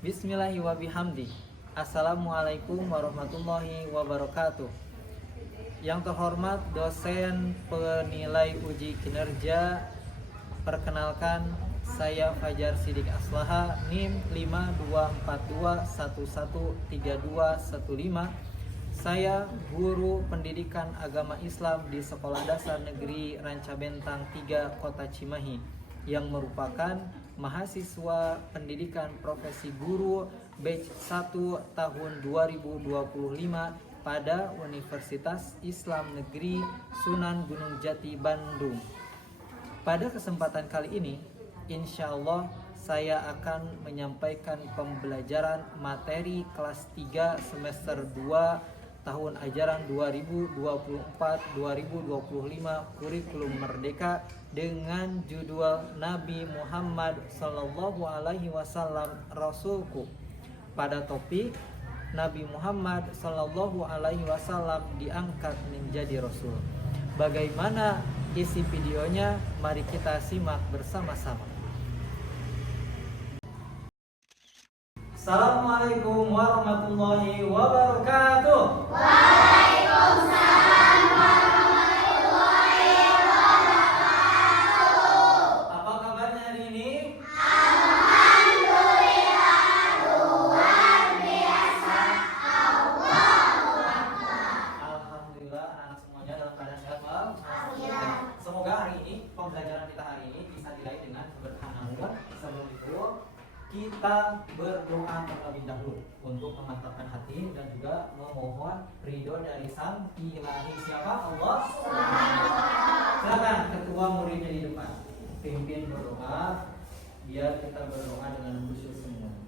Bismillahi wa bihamdi. Assalamualaikum warahmatullahi wabarakatuh. Yang terhormat dosen penilai uji kinerja, perkenalkan saya Fajar Sidik Aslaha, NIM 5242113215. Saya guru pendidikan agama Islam di Sekolah Dasar Negeri Rancabentang 3 Kota Cimahi, yang merupakan mahasiswa pendidikan profesi guru batch 1 tahun 2025 pada Universitas Islam Negeri Sunan Gunung Jati, Bandung. Pada kesempatan kali ini, insya Allah saya akan menyampaikan pembelajaran materi kelas 3 semester 2 tahun ajaran 2024-2025 kurikulum merdeka dengan judul Nabi Muhammad Sallallahu Alaihi Wasallam Rasulku, pada topik Nabi Muhammad Sallallahu Alaihi Wasallam diangkat menjadi Rasul. Bagaimana isi videonya? Mari kita simak bersama-sama. Assalamualaikum warahmatullahi wabarakatuh. Waalaikumsalam warahmatullahi wabarakatuh. Apa kabarnya hari ini? Alhamdulillah, luar biasa. Allahu Akbar. Alhamdulillah, anak semuanya dalam keadaan sehat Alhamdulillah. Semoga hari ini, pembelajaran kita hari ini bisa diraih dengan keberkahan. Sebelum itu, kita berdoa terlebih dahulu untuk memantapkan hati dan juga memohon ridho dari Sang Ilahi. Siapa? Allah. Silakan ketua muridnya di depan pimpin berdoa, biar kita berdoa dengan khusyuk semua.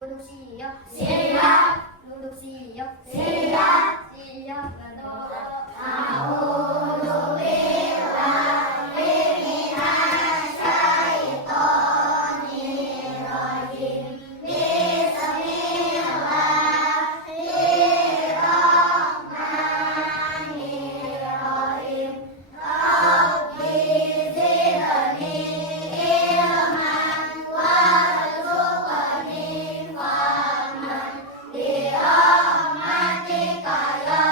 Duduk siap. Siap. Duduk siap. Siap. Siap. Berdoa. A'udzu billahi minasy syaithanir rajim. Bismillahirrahmanirrahim. Rabbi zidni ilman warzuqni fahman bi rahmatika ya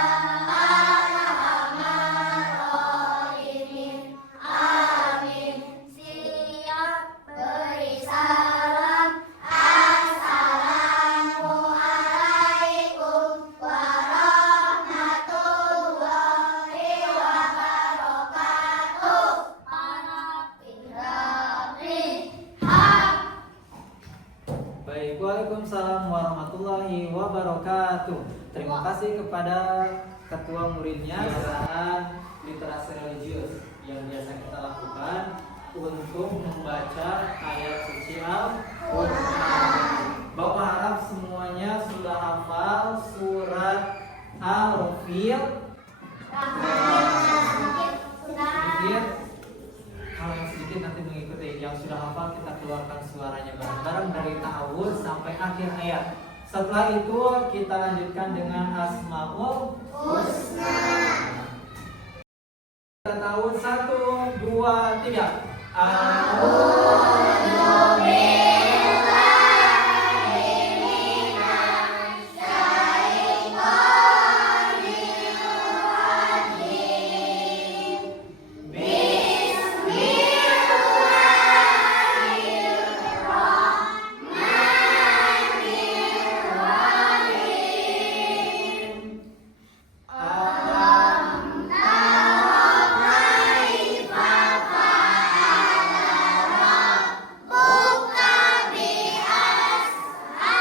arhamar rahimin. Amin. Siap beri salam. Assalamualaikum warahmatullahi wabarakatuh. Baik, waalaikumsalam warahmatullahi wabarakatuh. Terima kasih kepada ketua muridnya pembelajaran literasi religius yang biasa kita lakukan untuk membaca ayat suci Al-Quran. Bapak harap semuanya sudah hafal surat Al-Fil. Sedikit, kalau yang sedikit nanti mengikuti. Yang sudah hafal kita keluarkan suaranya bareng-bareng dari ta'awudz sampai akhir ayat. Setelah itu kita lanjutkan dengan Asmaul Husna. Kita tahu 1, 2, 3. A'udzu billahi minasy syaithanir rajim. Bismillahirrahmanirrahim. Alam tara kaifa fa'ala rabbuka bi ashabil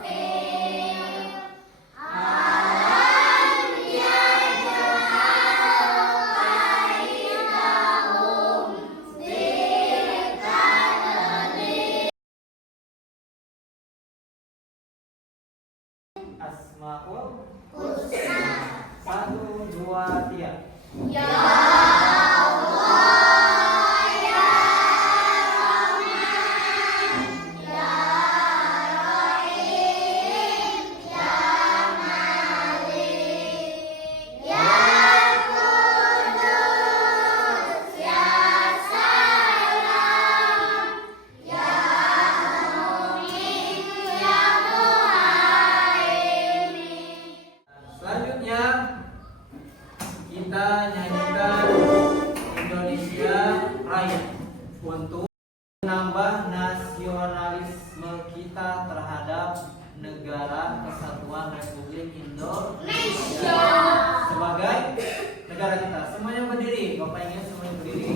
fil. Alam yaj'al kaidahum fi tadlil. Asmaul Husna. 1, 2, 3. Ya Allah, ya Rahman, ya Rahim, ya Malik, ya Qudus, ya Salam. kita nyanyikan Indonesia Raya untuk menambah nasionalisme kita terhadap negara Kesatuan Republik Indonesia sebagai negara kita. Semuanya berdiri, Bapak ingin semuanya berdiri.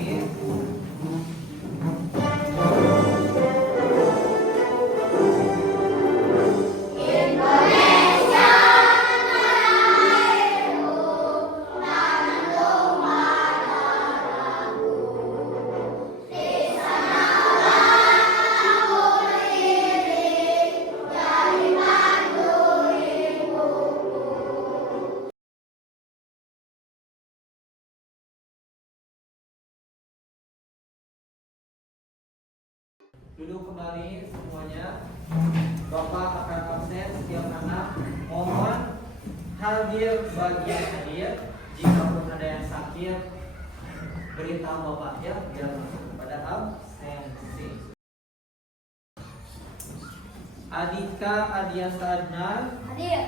Duduk kembali semuanya. Bapak akan absen setiap anak. Mohon hadir bagian hadir. Jika pun ada yang sakit, beritahu Bapak ya, biar masuk kepada absensi. Adika Adiasa Adnan, Hadir.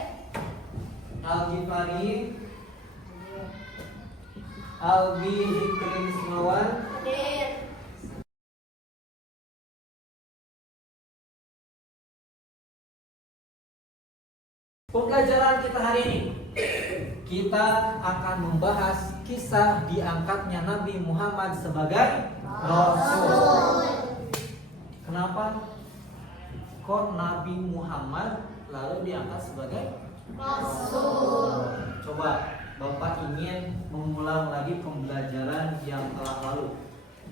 Al-Ghifari, Albi Hikrim Semawan, Hadir. Pembelajaran kita hari ini, kita akan membahas kisah diangkatnya Nabi Muhammad sebagai Rasul. Kenapa kok Nabi Muhammad lalu diangkat sebagai Rasul? Coba Bapak ingin mengulang lagi pembelajaran yang telah lalu,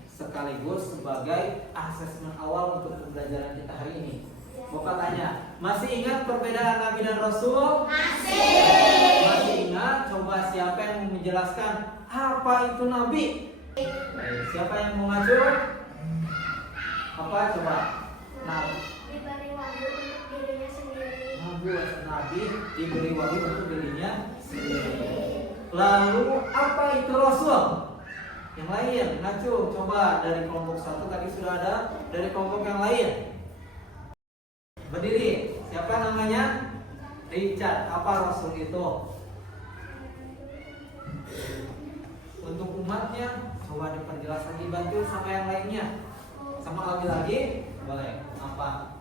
sekaligus sebagai asesmen awal untuk pembelajaran kita hari ini. Bapak tanya, masih ingat perbedaan Nabi dan Rasul? Masih ingat? Coba siapa yang menjelaskan apa itu Nabi? Siapa yang mau maju? Apa coba? Diberi wahyu untuk dirinya sendiri. Nabi diberi wahyu untuk dirinya sendiri. Lalu apa itu Rasul? Yang lain, maju. Coba dari kelompok 1 tadi sudah ada, dari kelompok yang lain. Berdiri, siapa namanya? Richard. Apa Rasul itu? Untuk umatnya, coba diperjelas lagi, bantu sama yang lainnya. Sama lagi-lagi, boleh. Apa?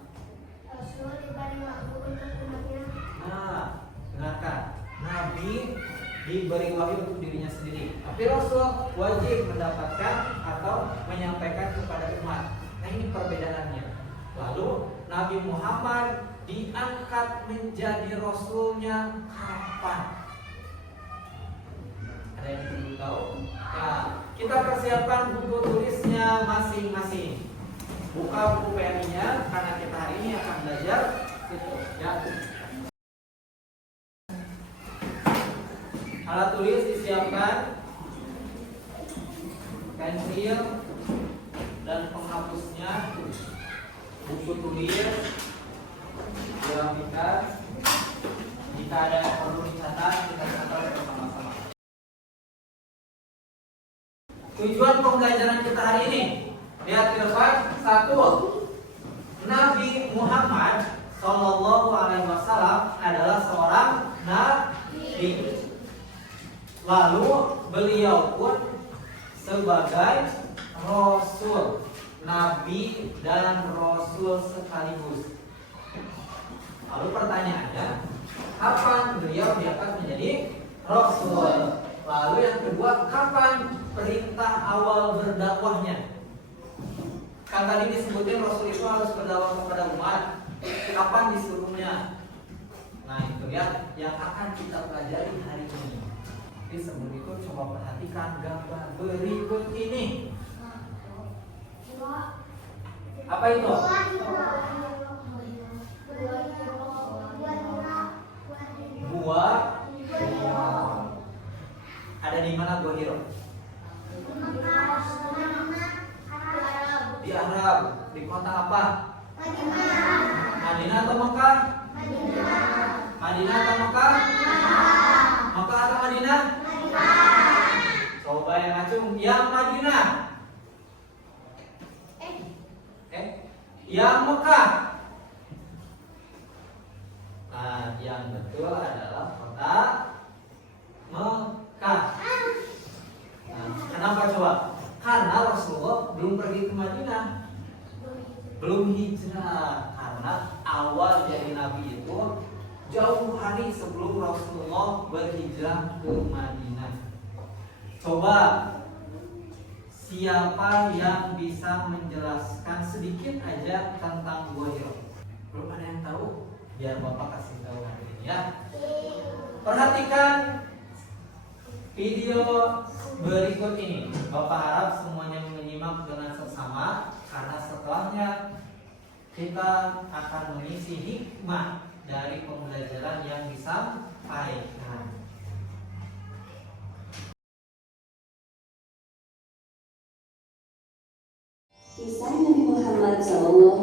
Rasul diberi wahyu untuk umatnya. Nah, dengarkan. Nabi diberi wahyu untuk dirinya sendiri. Tapi Rasul wajib mendapatkan atau menyampaikan kepada umat. Nah, ini perbedaannya. Lalu Nabi Muhammad diangkat menjadi Rasulnya kapan? Ada yang perlu tahu? Nah, kita persiapkan buku tulisnya masing-masing. Buka buku PMI-nya karena kita hari ini akan belajar itu. Ya. Alat tulis disiapkan, pensil dan penghapusnya, buku tulis, grafika. Jika ada yang perlu dicatat, kita catat bersama-sama. Tujuan pembelajaran kita hari ini, lihat ke depan. 1. Nabi Muhammad Shallallahu Alaihi Wasallam adalah seorang nabi. Lalu beliau pun sebagai Rasul, Nabi dan Rasul sekaligus. Lalu pertanyaannya, kapan beliau diangkat menjadi Rasul? Lalu yang kedua, kapan perintah awal berdakwahnya? Kan tadi disebutin Rasul itu harus berdakwah kepada umat. Kapan disuruhnya? Nah itu ya yang akan kita pelajari hari ini. Tapi sebelum itu coba perhatikan gambar berikut ini. Apa itu? Buah. Ada di mana Gua Hiro? Di Arab. Di kota apa? Madinah atau Mekah? Madinah atau Mekah? Mekah atau Madinah? Coba yang ngacung, yang Madinah. Yang Mekah. Nah, yang betul adalah kota Mekah. belum pergi ke Madinah, belum hijrah, karena awal jadi nabi itu jauh hari sebelum Rasulullah berhijrah ke Madinah. Coba siapa yang bisa menjelaskan sedikit aja tentang Gua Hira? Belum ada yang tahu? Biar Bapak kasih tahu hari ini ya. Perhatikan video berikut ini. Bapak harap semuanya menyimak dengan seksama, karena setelahnya kita akan mengisi hikmah dari pembelajaran yang disampaikan. Kisah Nabi Muhammad SAW,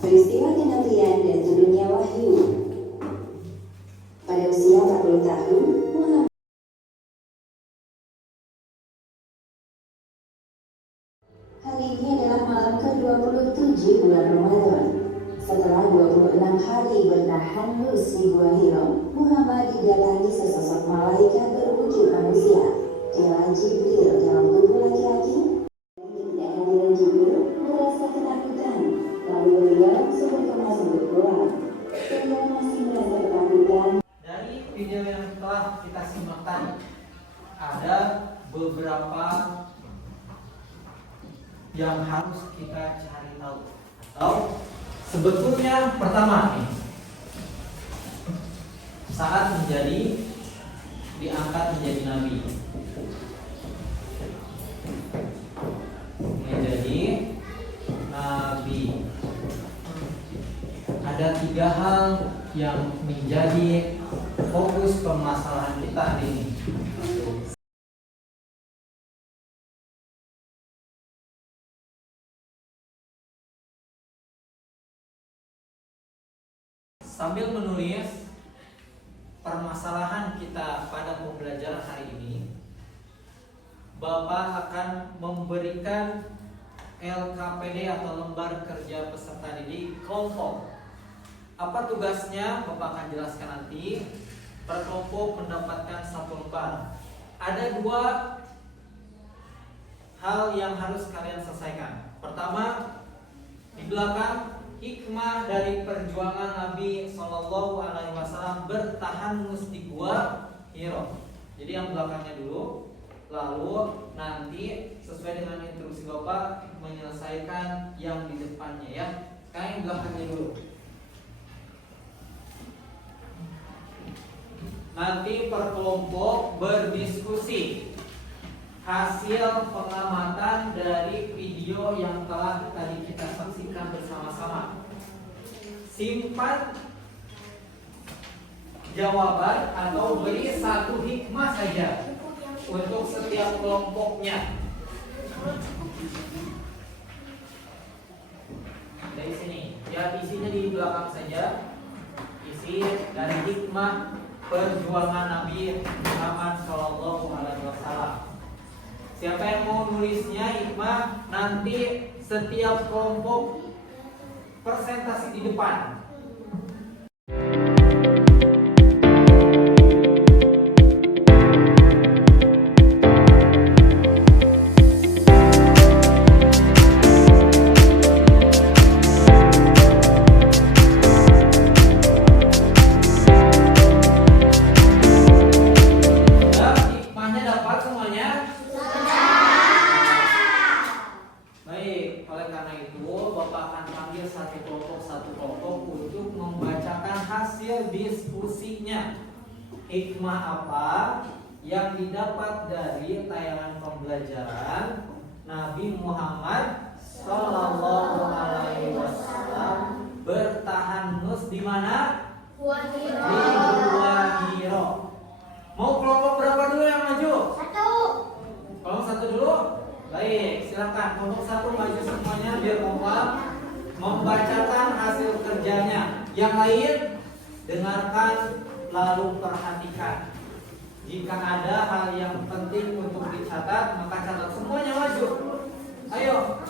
peristiwa kenabian dan turunnya wahyu. Pada usia 40 tahun, Muhammad hari ini adalah malam ke-27 bulan Ramadan. Setelah 26 hari bertahan lus di Gua Hira, Muhammad didatangi sesosok malaikat berwujud manusia. Ialah Jibril dalam tubuh laki-laki. Kehadiran Jibril merasa ketakutan, lalu beliau langsung berkemas untuk pulang. Beliau masih merasa ketakutan. Dari video yang telah kita simak tadi, ada beberapa yang harus kita cari tahu. Atau sebetulnya pertama nih, saat diangkat menjadi nabi, ada 3 hal yang menjadi fokus permasalahan kita hari ini. Sambil menulis permasalahan kita pada pembelajaran hari ini, Bapak akan memberikan LKPD atau lembar kerja peserta didik kelompok. Apa tugasnya? Bapak akan jelaskan nanti. Per kelompok mendapatkan 1 lembar. Ada 2 hal yang harus kalian selesaikan. Pertama, di belakang, hikmah dari perjuangan Nabi SAW bertahan di Gua Hira. Jadi yang belakangnya dulu, lalu nanti sesuai dengan instruksi Bapak menyelesaikan yang di depannya ya. Sekarang yang belakangnya dulu. Nanti per kelompok berdiskusi hasil pengamatan dari video yang telah tadi kita saksikan bersama-sama. Simpan jawaban atau beri 1 hikmah saja untuk setiap kelompoknya. Dari sini, ya isinya di belakang saja. Isi dari hikmah perjuangan Nabi Muhammad SAW. Siapa yang mau nulisnya hikmah, nanti setiap kelompok presentasi di depan. Hikmah apa yang didapat dari tayangan pembelajaran Nabi Muhammad SAW bertahan di mana? Di Gua Hira. Mau kelompok berapa dulu yang maju? 1. Kelompok 1 dulu? Baik, silakan kelompok 1 maju semuanya biar kompak membacakan hasil kerjanya. Yang lain dengarkan lalu perhatikan. Jika ada hal yang penting untuk dicatat, maka catat. Semuanya maju. Ayo.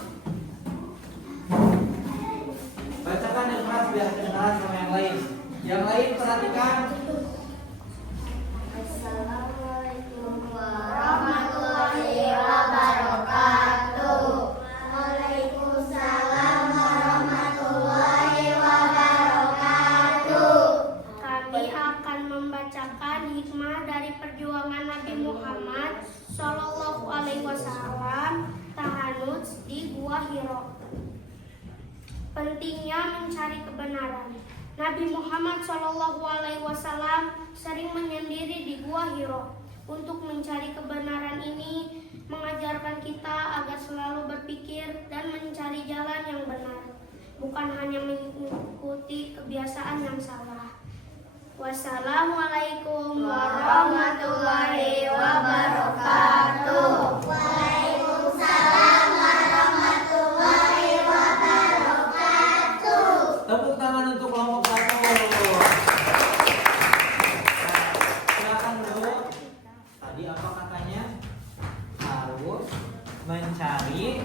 Bacakan yang keras biar kedengaran sama yang lain. Yang lain perhatikan. Assalamualaikum warahmatullahi wabarakatuh. Muhammad Shallallahu Alaihi Wasallam tahanut di Gua Hiro. Pentingnya mencari kebenaran. Nabi Muhammad Shallallahu Alaihi Wasallam sering menyendiri di Gua Hiro. Untuk mencari kebenaran ini mengajarkan kita agar selalu berpikir dan mencari jalan yang benar, bukan hanya mengikuti kebiasaan yang salah. Wassalamualaikum warahmatullahi wabarakatuh. Waalaikumsalam warahmatullahi wabarakatuh. Tepuk tangan untuk kelompok 1. Silakan dulu. Tadi apa katanya? Harus mencari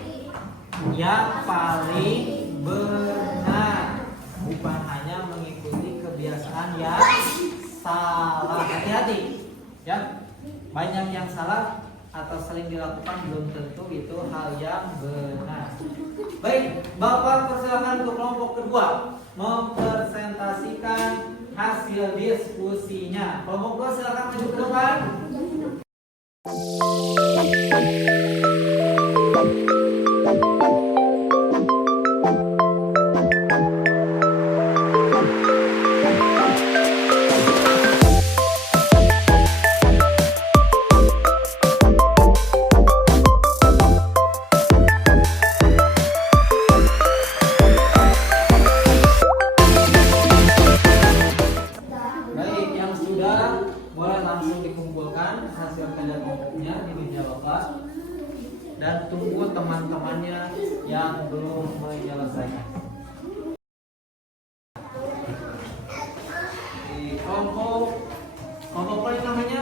yang paling benar, bukan hanya mengikuti kebiasaan yang salah. Hati-hati ya, banyak yang salah atau sering dilakukan belum tentu itu hal yang benar. Baik, Bapak persilakan untuk kelompok kedua mempresentasikan hasil diskusinya. Kelompok 2 silakan maju ke depan. Baik, yang sudah boleh langsung dikumpulkan hasil kerja kelompoknya di meja Bapak, dan tunggu teman-temannya yang belum menyelesaikan. Di kelompok apa ini namanya?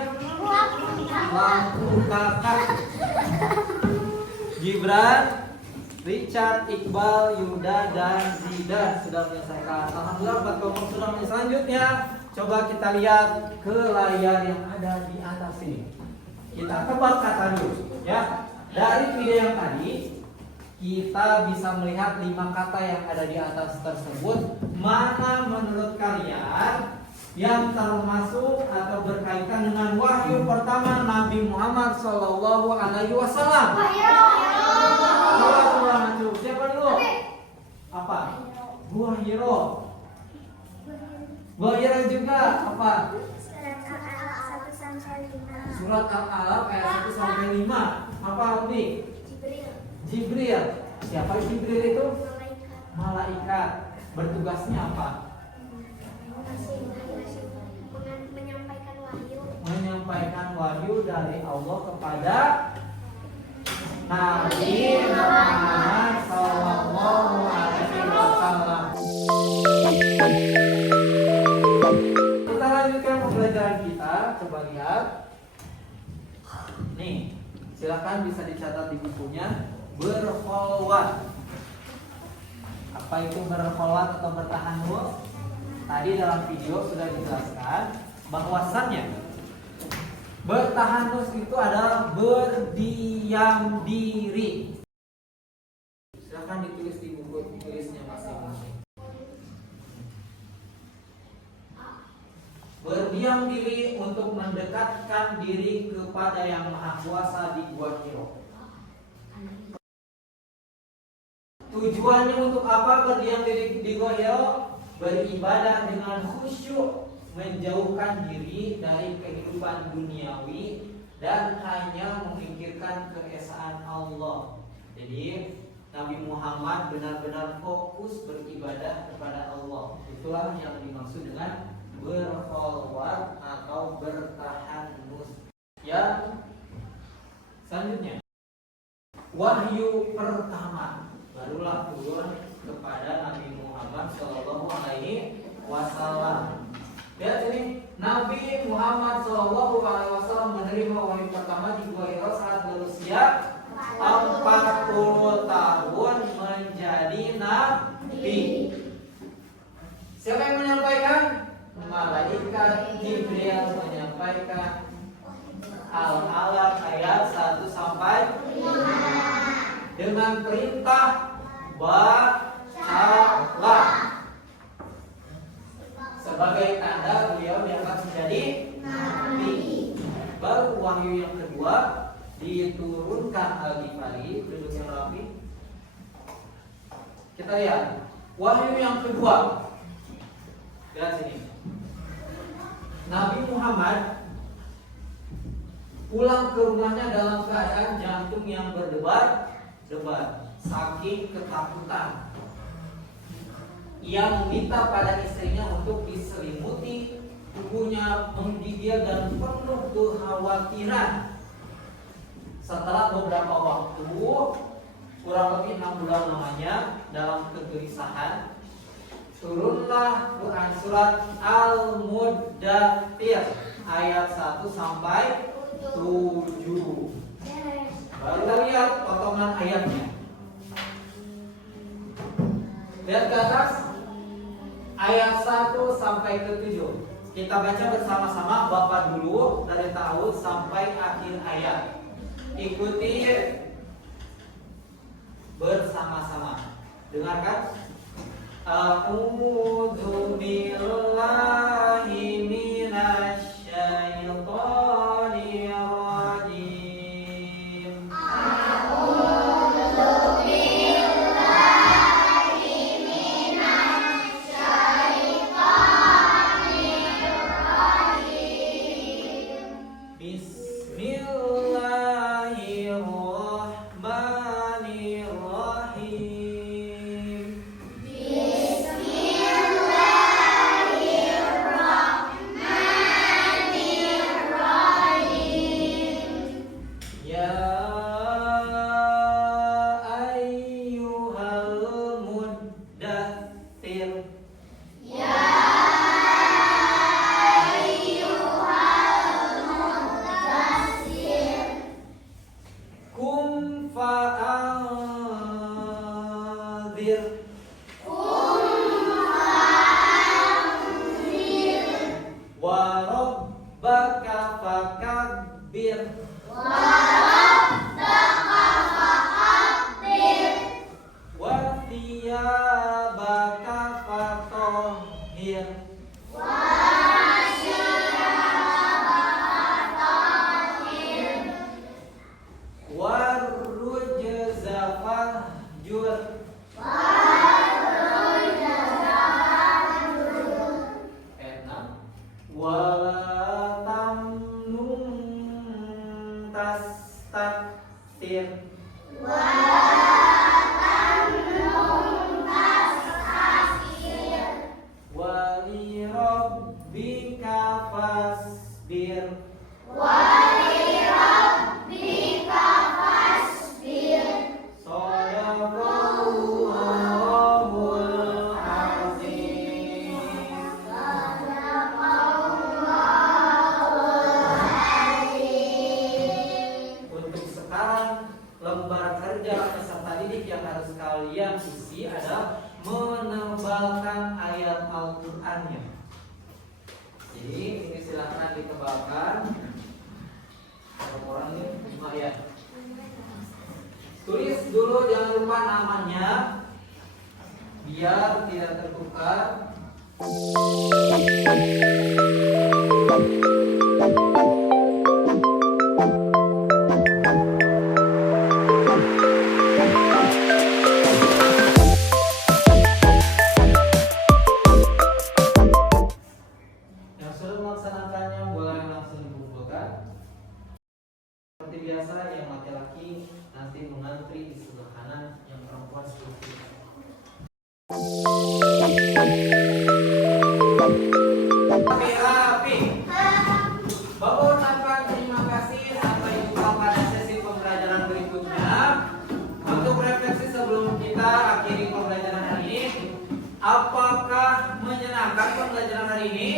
Lampu Kakak. Gibran, Richard, Iqbal, Yuda, dan Zidan sudah menyelesaikan. Alhamdulillah, 4 kelompok sudah menyelesaikan. Selanjutnya coba kita lihat ke layar yang ada di atas ini. Kita tebak kata dulu ya. Dari video yang tadi kita bisa melihat 5 kata yang ada di atas tersebut. Mana menurut kalian yang termasuk atau berkaitan dengan wahyu pertama Nabi Muhammad Shallallahu Alaihi Wasallam? Siapa dulu? Apa? Gua Hiro. Gua Hiro juga apa? Surat Al-Alaq ayat 1 sampai 5. Apa Umi? Jibril. Siapa Jibril itu? Malaikat. Bertugasnya apa? Menyampaikan wahyu dari Allah kepada Nabi Muhammad Sallallahu Alaihi Wasallam. Kita lanjutkan pembelajaran kita. Coba lihat. Nih, silakan bisa dicatat di bukunya. Berkholwat. Apa itu berkholwat atau bertahanus? Tadi dalam video sudah dijelaskan bahwasannya bertahanus itu adalah berdiam diri. Silakan ditulis di buku tulisnya masing-masing. Berdiam diri untuk mendekatkan diri kepada Yang Maha Kuasa di Gua Hiro. Tujuannya untuk apa berdiam diri di Gua Hiro? Beribadah dengan khusyuk, menjauhkan diri dari kehidupan duniawi dan hanya memikirkan keesaan Allah. Jadi Nabi Muhammad benar-benar fokus beribadah kepada Allah. Itulah yang dimaksud dengan berkholwat atau bertahanus. Yang selanjutnya, wahyu pertama barulah turun kepada Nabi Muhammad Shallallahu Alaihi Wasallam. Lihat sini, Nabi Muhammad Shallallahu Alaihi Wasallam menerima wahyu pertama di Gua Hiro saat berusia 40 tahun menjadi nabi. Siapa yang menyampaikan? Malaikat Jibril menyampaikan. Al-Alaq ayat 1 sampai 5 dengan perintah bacalah. Sebagai tanda beliau diangkat menjadi nabi. Baru wahyu yang kedua diturunkan Al-Ghifari, duduk yang rapi. Kita lihat wahyu yang kedua. Lihat sini. Nabi Muhammad pulang ke rumahnya dalam keadaan jantung yang berdebar-debar saking ketakutan. Ia meminta pada istrinya untuk diselimuti, tubuhnya menggigil dan penuh kekhawatiran. Setelah beberapa waktu, kurang lebih 6 bulan lamanya, dalam kegelisahan, turunlah Quran surat Al-Muddathir ayat 1 sampai 7. Baru kita lihat potongan ayatnya. Lihat ke atas ayat 1 sampai ke 7. Kita baca bersama-sama, Bapak dulu dari tahun sampai akhir ayat. Ikuti bersama-sama. Dengarkan. A'udzu billahi minasy syaithanir rajim. Bismillahirrahmanirrahim. Ya ayyuhal muddathir. Kum fa'anzir. Wa rabbaka fakabbir. Wa thiyabaka fatahhir. Warrujza fahjur. Wala tamnun tastakthir. Wali rabbika fasbir. Shadaqallahul azim. Untuk sekarang, lembar kerja peserta didik yang harus kalian isi adalah menebalkan ayat Al-Qur'annya. Jadi ini silahkan ditebalkan. Orang ini 5 ayat. Tulis dulu, jangan lupa namanya biar tidak tertukar. Yang sudah melaksanakannya boleh langsung dikumpulkan. Seperti biasa, yang laki-laki nanti mengantri di sebelah kanan, yang perempuan sebelah kiri. Rapi-rapi. Bapak ucapkan terima kasih. Sampai jumpa pada sesi pembelajaran berikutnya. Untuk refleksi sebelum kita akhiri pembelajaran hari ini, apakah menyenangkan pembelajaran hari ini?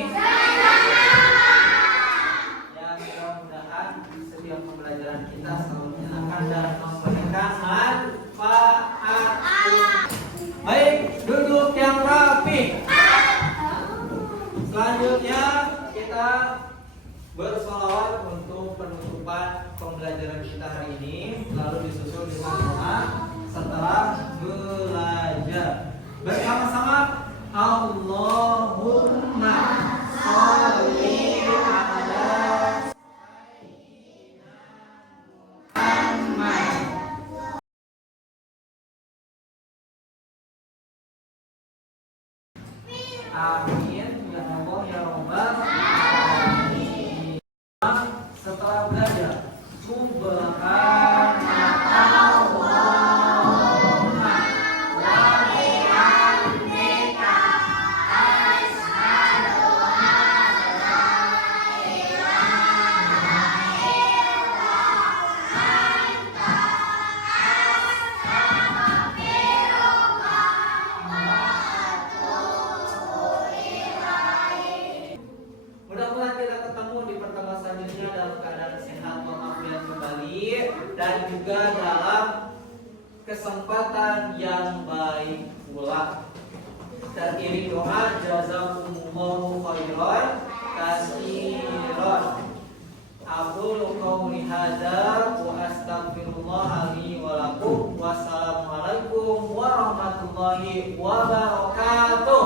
Ya, mudah-mudahan setiap pembelajaran kita selalu menyenangkan dan memberikan manfaat. Baik, duduk yang rapi. Selanjutnya kita bersolawat untuk penutupan pembelajaran kita hari ini, lalu disusul dengan doa setelah belajar. Bersama-sama, Allahumma sholli ala Amin ya Allah ya Rabbal alamin. Setelah belajar Subhanallahumma wa bihamdika asyhadu an la ilaha illa anta Mudah-mudahan kita ketemu di pertemuan selanjutnya dalam keadaan sehat walafiat kembali dan juga dalam kesempatan yang baik pula. Terakhir doa jazakumullahu khairan katsiran. Aqulu qouli hadza wa astaghfirullah li wa lakum. Wassalamualaikum warahmatullahi wabarakatuh.